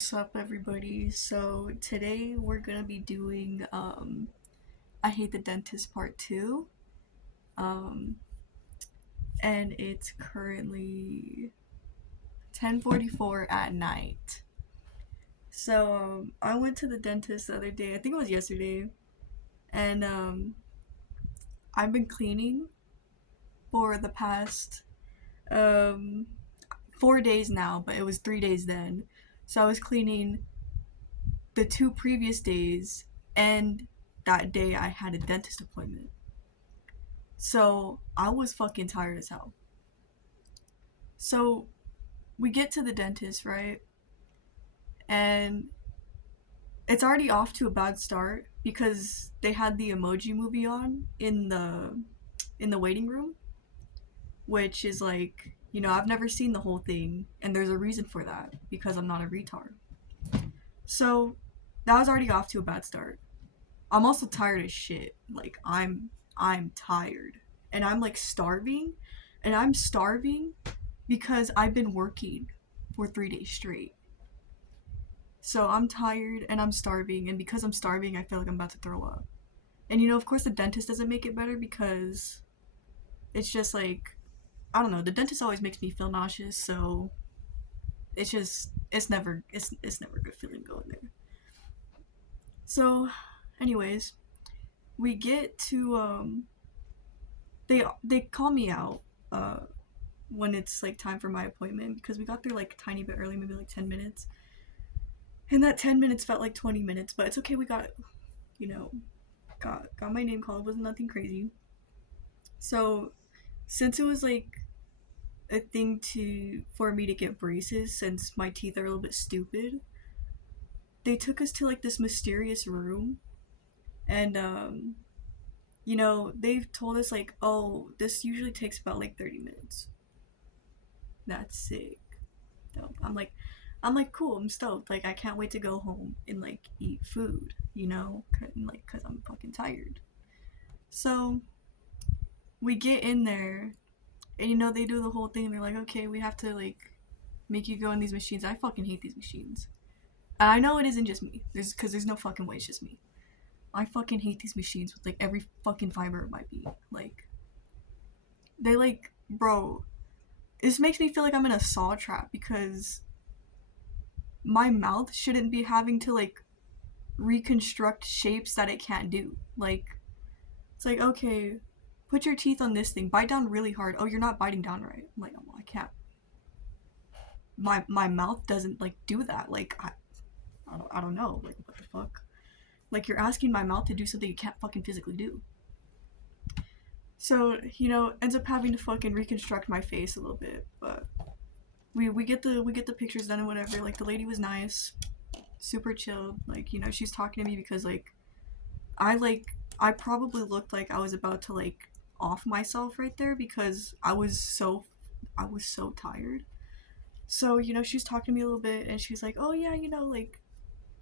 What's up, everybody? So today we're gonna be doing I Hate the Dentist Part 2. Um and it's currently 10:44 at night. So I went to the dentist the other day, I think it was yesterday, and I've been cleaning for the past um 4 days now, but it was 3 days then. So I was cleaning the 2 previous days, and that day I had a dentist appointment. So I was fucking tired as hell. So we get to the dentist, right? And it's already off to a bad start because they had the Emoji Movie on in the waiting room, which is like, I've never seen the whole thing, and there's a reason for that because I'm not a retard. So that was already off to a bad start. I'm also tired as shit. Like I'm tired. And I'm like starving. And I'm starving because I've been working for 3 days straight. So I'm tired and I'm starving, and because I'm starving I feel like I'm about to throw up. And of course the dentist doesn't make it better because it's just like, I don't know, the dentist always makes me feel nauseous, so it's never a good feeling going there. So anyways, we get to they call me out uh when it's like time for my appointment because we got there like a tiny bit early, maybe like 10 minutes. And that 10 minutes felt like 20 minutes, but it's okay. We got, you know, got my name called. It wasn't nothing crazy. So, since it was like a thing to for me to get braces since my teeth are a little bit stupid, they took us to like this mysterious room, and they've told us like, "Oh, this usually takes about like 30 minutes." That's sick. So I'm like, cool. I'm stoked. Like, I can't wait to go home and like eat food, cause I'm fucking tired. So we get in there, and they do the whole thing. They're like, okay, we have to like make you go in these machines. I fucking hate these machines. And I know it isn't just me. There's no fucking way it's just me. I fucking hate these machines with like every fucking fiber of my being. Like, they like, bro, this makes me feel like I'm in a saw trap because my mouth shouldn't be having to like reconstruct shapes that it can't do. Like, it's like, okay, put your teeth on this thing, bite down really hard. Oh, you're not biting down right. I'm like, oh, I can't. My mouth doesn't like do that. Like, I don't know. Like, what the fuck? Like, you're asking my mouth to do something you can't fucking physically do. So, ends up having to fucking reconstruct my face a little bit, but we get the pictures done and whatever. Like, the lady was nice, super chill. Like, she's talking to me because I probably looked like I was about to like off myself right there because I was so tired. So, she's talking to me a little bit, and she's like, "Oh yeah, like,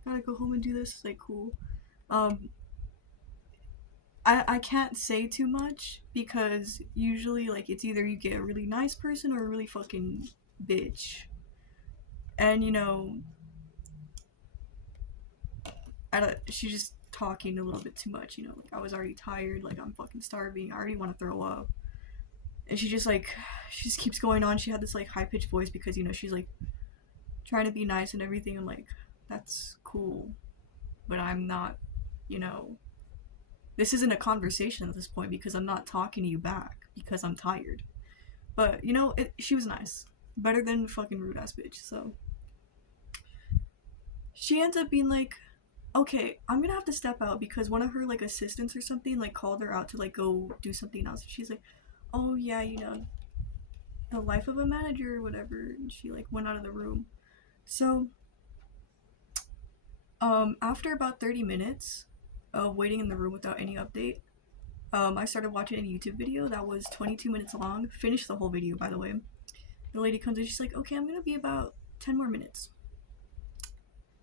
gotta go home and do this." It's like, cool. Um I can't say too much because usually like it's either you get a really nice person or a really fucking bitch. And she's just talking a little bit too much, like I was already tired, like I'm fucking starving, I already want to throw up. And she just keeps going on. She had this like high pitched voice because she's like trying to be nice and everything. I'm like, that's cool, but I'm not, you know, this isn't a conversation at this point because I'm not talking to you back because I'm tired. But she was nice, better than fucking rude ass bitch. So she ends up being like, okay, I'm gonna have to step out because one of her like assistants or something like called her out to like go do something else. She's like, oh yeah, the life of a manager or whatever. And she like went out of the room. So after about 30 minutes of waiting in the room without any update, I started watching a YouTube video that was 22 minutes long. Finished the whole video, by the way. The lady comes in, she's like, okay, I'm gonna be about 10 more minutes.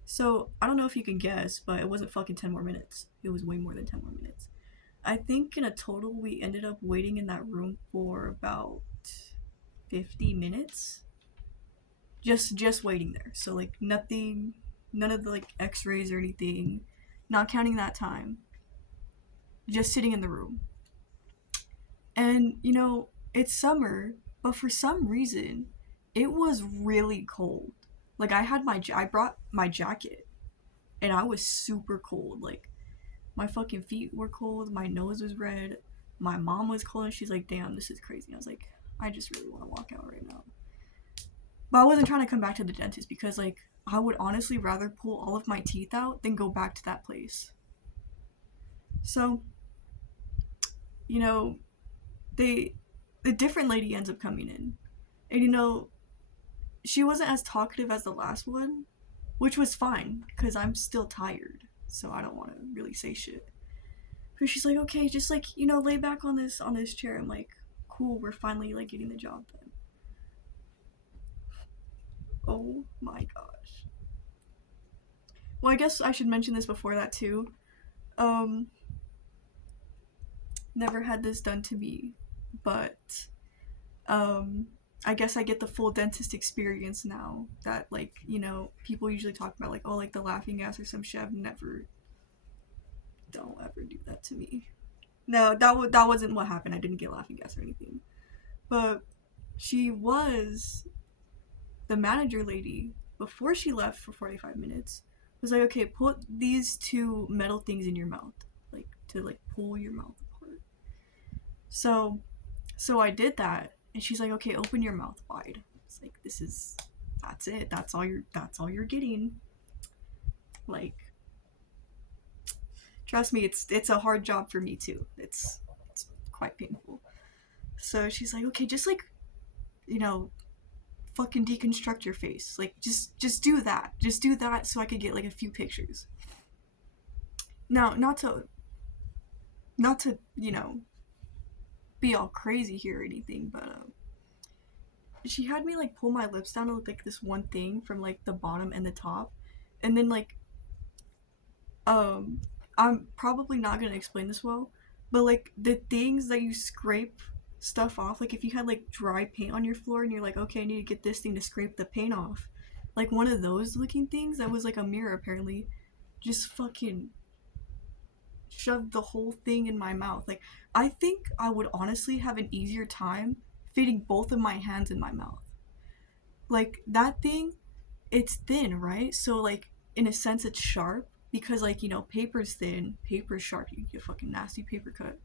So I don't know if you can guess, but it wasn't fucking 10 more minutes. It was way more than 10 more minutes. I think in a total we ended up waiting in that room for about 50 minutes. Just waiting there. So like nothing none of the like x-rays or anything, not counting that time, just sitting in the room. And it's summer, but for some reason it was really cold. Like I brought my jacket and I was super cold. Like my fucking feet were cold, my nose was red, my mom was cold, and she's like, "Damn, this is crazy." I was like, "I just really want to walk out right now." But I wasn't trying to come back to the dentist because like I would honestly rather pull all of my teeth out than go back to that place. So, you know, they the different lady ends up coming in. And she wasn't as talkative as the last one, which was fine because I'm still tired, so I don't want to really say shit. But she's like, okay, just like lay back on this chair. I'm like, cool, we're finally like getting the job done. Oh my gosh. Well, I guess I should mention this before that too. Um, Never had this done to me, but um, I guess I get the full dentist experience now. That like people usually talk about like oh like the laughing gas or some shit. I've never. Don't ever do that to me. No, that wasn't what happened. I didn't get laughing gas or anything. But she was the manager lady before she left for 45 minutes. Was like, okay, put these two metal things in your mouth, like to like pull your mouth apart. So, so I did that, and she's like, okay, open your mouth wide. It's like that's it. That's all you're getting. Like, trust me, it's a hard job for me too. It's quite painful. So she's like, okay, just like, you know, fucking deconstruct your face. Like, just do that. Just do that so I could get like a few pictures. Now, not to be all crazy here or anything, but she had me like pull my lips down to look like this one thing from like the bottom and the top, and then like um I'm probably not gonna explain this well, but like the things that you scrape stuff off, like if you had like dry paint on your floor and you're like, okay, I need to get this thing to scrape the paint off, like one of those looking things that was like a mirror apparently, just fucking shoved the whole thing in my mouth. Like I think I would honestly have an easier time fitting both of my hands in my mouth. Like that thing, it's thin, right? So like in a sense it's sharp because like paper's thin, paper's sharp, you get a fucking nasty paper cut.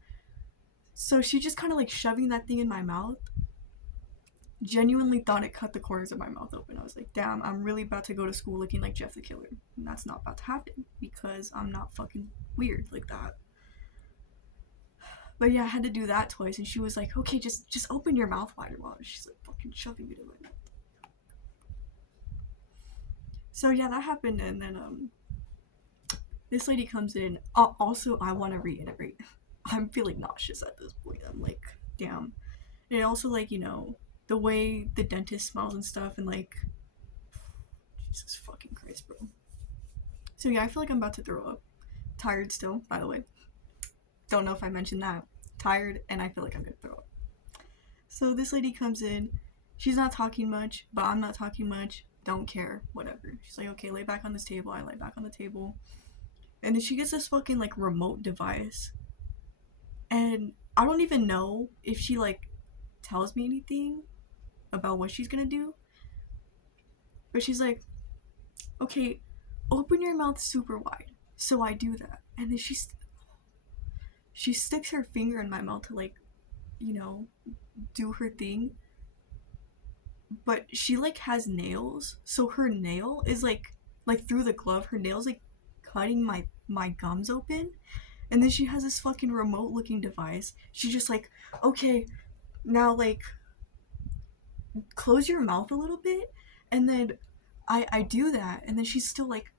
So she just kind of like shoving that thing in my mouth. Genuinely thought it cut the corners of my mouth open. I was like, damn, I'm really about to go to school looking like Jeff the Killer. And that's not about to happen because I'm not fucking weird like that. But yeah, I had to do that twice, and she was like, okay, just open your mouth wider. While she's like fucking shoving it in my mouth. So yeah, that happened, and then this lady comes in. Also, I want to reiterate, I'm feeling nauseous at this point. I'm like, damn. And also, like, the way the dentist smells and stuff, and like, Jesus fucking Christ, bro. So yeah, I feel like I'm about to throw up. Tired still, by the way. Don't know if I mentioned that. Tired, and I feel like I'm gonna throw up. So this lady comes in. She's not talking much, but I'm not talking much. Don't care. Whatever. She's like, okay, lay back on this table. I lay back on the table. And then she gets this fucking like remote device. And I don't even know if she like tells me anything about what she's gonna do. But she's like, okay, open your mouth super wide. So I do that. And then she sticks her finger in my mouth to like, do her thing. But she like has nails, so her nail is like through the glove, her nail's like cutting my gums open. And then she has this fucking remote looking device. She's just like, okay, now like close your mouth a little bit. And then I do that, and then she's still like,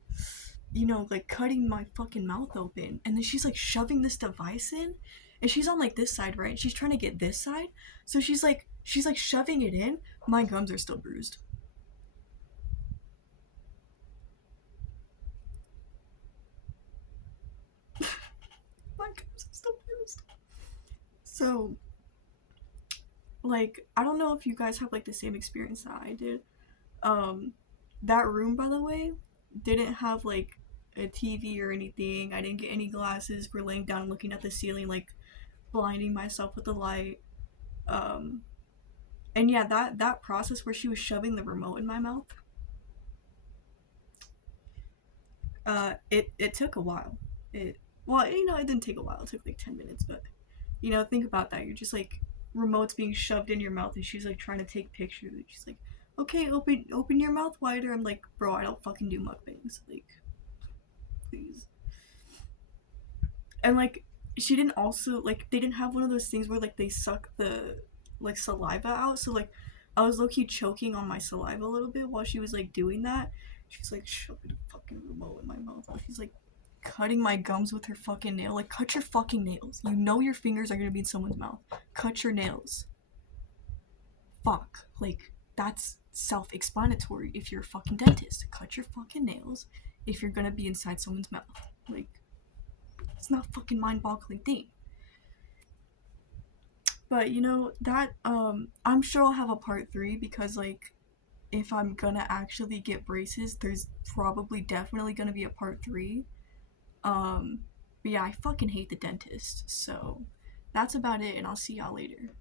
like cutting my fucking mouth open. And then she's like shoving this device in, and she's on like this side, right? She's trying to get this side. So she's like shoving it in. My gums are still bruised. My gums are still bruised. So like I don't know if you guys have like the same experience that I did. Um that room, by the way, didn't have like a TV or anything. I didn't get any glasses for laying down and looking at the ceiling, like blinding myself with the light. Um, and yeah, that process where she was shoving the remote in my mouth, it took a while. It well, it didn't take a while. It took like 10 minutes, but think about that. You're just like remotes being shoved in your mouth, and she's like trying to take pictures. And she's like, "Okay, open your mouth wider." I'm like, "Bro, I don't fucking do mukbangs. Like, please." And like, she didn't also like they didn't have one of those things where like they suck the like saliva out. So like, I was low key choking on my saliva a little bit while she was like doing that. She's like shoving a fucking remote in my mouth. She's like cutting my gums with her fucking nail. Like, cut your fucking nails. You know your fingers are gonna be in someone's mouth. Cut your nails. Fuck. Like, that's self-explanatory. If you're a fucking dentist, cut your fucking nails if you're gonna be inside someone's mouth. Like, it's not a fucking mind-boggling thing. But that I'm sure I'll have a part 3 because like if I'm gonna actually get braces, there's probably definitely gonna be a part 3. But yeah, I fucking hate the dentist. So that's about it, and I'll see y'all later.